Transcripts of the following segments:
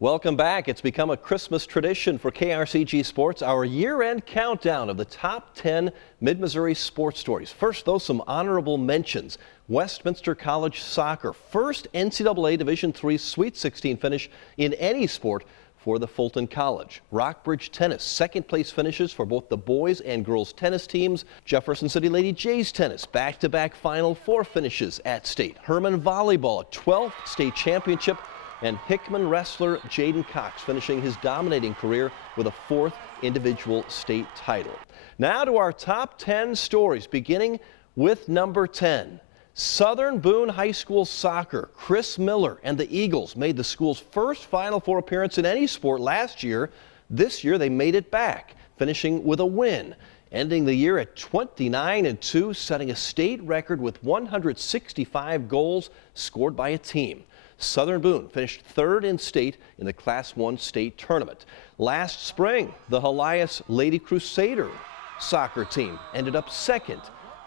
Welcome back. It's become a Christmas tradition for KRCG Sports, our year-end countdown of the top 10 Mid-Missouri sports stories. First, though, some honorable mentions. Westminster College soccer, first NCAA Division III Sweet 16 finish in any sport for the Fulton College. Rockbridge tennis, second place finishes for both the boys and girls tennis teams. Jefferson City Lady Jays tennis, back-to-back Final Four finishes at state. Herman Volleyball, a 12th state championship. And Hickman wrestler Jaden Cox finishing his dominating career with a 4th individual state title. Now to our top 10 stories, beginning with number 10. Southern Boone High School soccer. Chris Miller and the Eagles made the school's first Final Four appearance in any sport last year. This year they made it back, finishing with a win, ending the year at 29-2, setting a state record with 165 goals scored by a team. Southern Boone finished 3rd in state in the Class 1 state tournament. Last spring, the Helias Lady Crusader soccer team ended up 2nd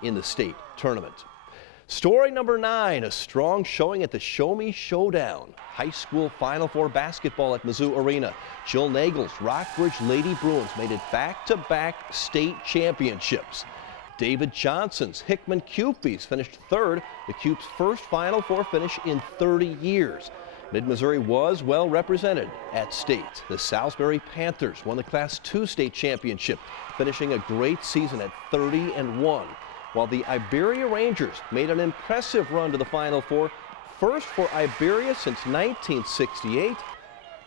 in the state tournament. Story number 9, a strong showing at the Show Me Showdown. High school Final Four basketball at Mizzou Arena. Jill Nagel's Rockbridge Lady Bruins made it back-to-back state championships. David Johnson's Hickman Cupies finished 3rd, the Cupes' first Final Four finish in 30 years. Mid-Missouri was well represented at state. The Salisbury Panthers won the Class 2 state championship, finishing a great season at 30-1, while the Iberia Rangers made an impressive run to the Final Four, first for Iberia since 1968,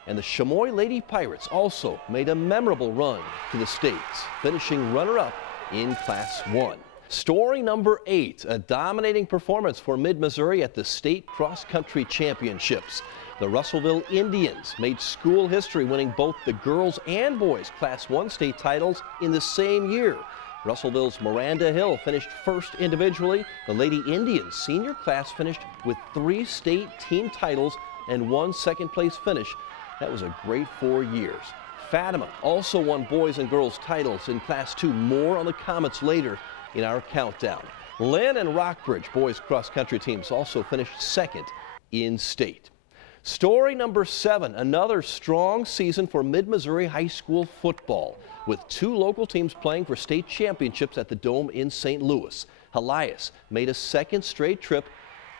and the Chamois Lady Pirates also made a memorable run to the states, finishing runner-up in Class 1. Story number 8, a dominating performance for Mid-Missouri at the State Cross Country Championships. The Russellville Indians made school history, winning both the girls and boys Class 1 state titles in the same year. Russellville's Miranda Hill finished 1st individually. The Lady Indians senior class finished with 3 state team titles and 1 second-place finish. That was a great 4 years. Fatima also won boys and girls titles in Class 2. More on the Comets later in our countdown. Lynn and Rockbridge boys cross-country teams also finished 2nd in state. Story number 7, another strong season for Mid-Missouri high school football, with 2 local teams playing for state championships at the Dome in St. Louis. Helias made a 2nd straight trip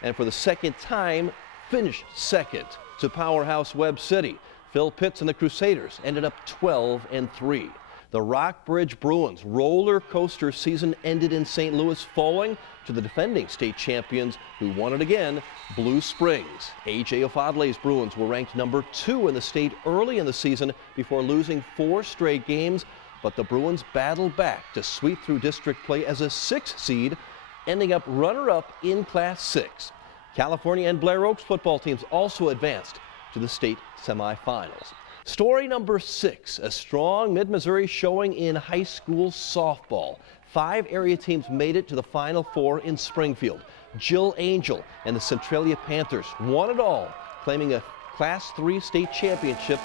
and for the 2nd time finished 2nd to powerhouse Webb City. Phil Pitts and the Crusaders ended up 12-3. The Rockbridge Bruins roller coaster season ended in St. Louis, falling to the defending state champions who won it again, Blue Springs. A.J. Ofadle's Bruins were ranked number 2 in the state early in the season before losing 4 straight games, but the Bruins battled back to sweep through district play as a 6th seed, ending up runner-up in Class 6. California and Blair Oaks football teams also advanced to the state semifinals. Story number 6, a strong Mid-Missouri showing in high school softball. 5 area teams made it to the Final Four in Springfield. Jill Angel and the Centralia Panthers won it all, claiming a Class 3 state championship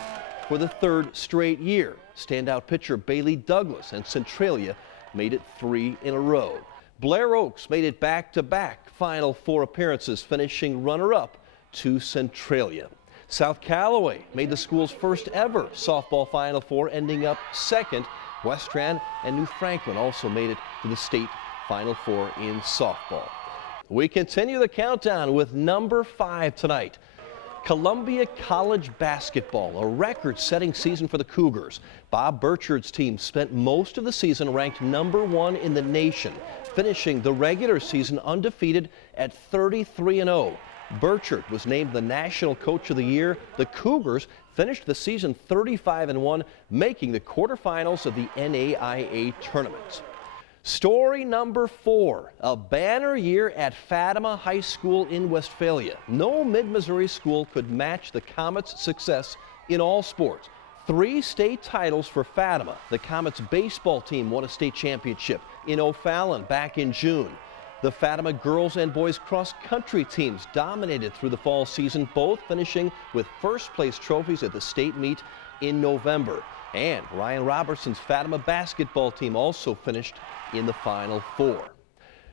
for the 3rd straight year. Standout pitcher Bailey Douglas and Centralia made it 3 in a row. Blair Oaks made it back-to-back Final Four appearances, finishing runner-up to Centralia. South Callaway made the school's first ever softball Final Four, ending up 2nd. Westran and New Franklin also made it to the state Final Four in softball. We continue the countdown with number 5 tonight. Columbia College basketball, a record-setting season for the Cougars. Bob Burchard's team spent most of the season ranked number 1 in the nation, finishing the regular season undefeated at 33-0. Burchard was named the National Coach of the Year. The Cougars finished the season 35-1, making the quarterfinals of the NAIA tournament. Story number 4, a banner year at Fatima High School in Westphalia. No Mid-Missouri school could match the Comets' success in all sports. 3 state titles for Fatima. The Comets baseball team won a state championship in O'Fallon back in June. The Fatima girls and boys cross-country teams dominated through the fall season, both finishing with first-place trophies at the state meet in November. And Ryan Robertson's Fatima basketball team also finished in the Final Four.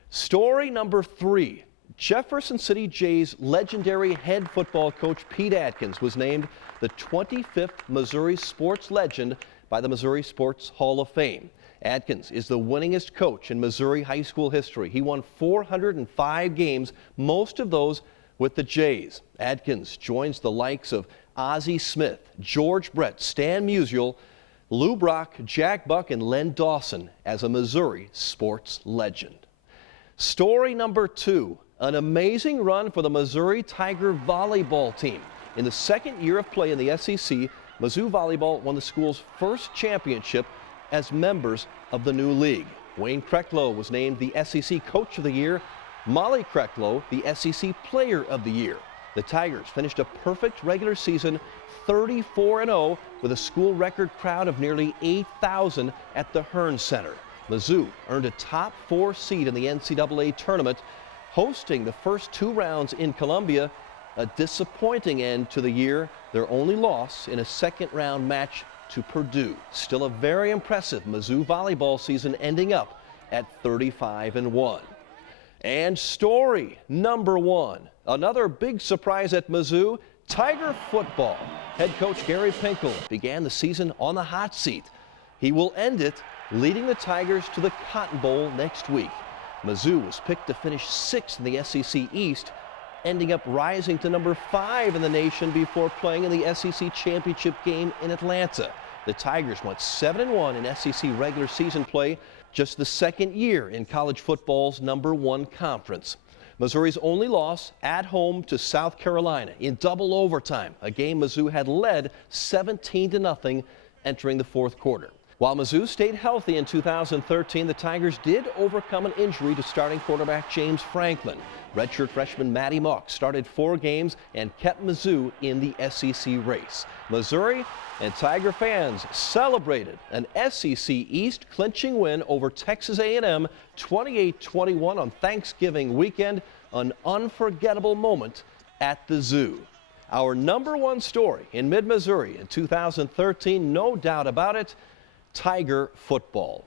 Story number 3, Jefferson City Jays legendary head football coach Pete Atkins was named the 25th Missouri sports legend by the Missouri Sports Hall of Fame. Atkins is the winningest coach in Missouri high school history. He won 405 games, most of those with the Jays. Atkins joins the likes of Ozzie Smith, George Brett, Stan Musial, Lou Brock, Jack Buck, and Len Dawson as a Missouri sports legend. Story number 2, an amazing run for the Missouri Tiger volleyball team. In the second year of play in the SEC, Mizzou Volleyball won the school's first championship as members of the new league. Wayne Krecklow was named the SEC Coach of the Year, Molly Krecklow the SEC Player of the Year. The Tigers finished a perfect regular season 34-0 with a school record crowd of nearly 8,000 at the Hearn Center. Mizzou earned a top 4 seed in the NCAA tournament, hosting the first 2 rounds in Columbia. A disappointing end to the year, their only loss in a second-round match to Purdue. Still a very impressive Mizzou volleyball season, ending up at 35-1. And story number 1, another big surprise at Mizzou, Tiger football. Head coach Gary Pinkel began the season on the hot seat. He will end it leading the Tigers to the Cotton Bowl next week. Mizzou was picked to finish 6th in the SEC East, ending up rising to number 5 in the nation before playing in the SEC championship game in Atlanta. The Tigers went 7-1 in SEC regular season play, just the second year in college football's #1 conference. Missouri's only loss at home to South Carolina in double overtime, a game Mizzou had led 17-0 entering the fourth quarter. While Mizzou stayed healthy in 2013, the Tigers did overcome an injury to starting quarterback James Franklin. Redshirt freshman Matty Mock started 4 games and kept Mizzou in the SEC race. Missouri and Tiger fans celebrated an SEC East clinching win over Texas A&M 28-21 on Thanksgiving weekend, an unforgettable moment at the Zoo. Our #1 story in mid-Missouri in 2013, no doubt about it, Tiger football.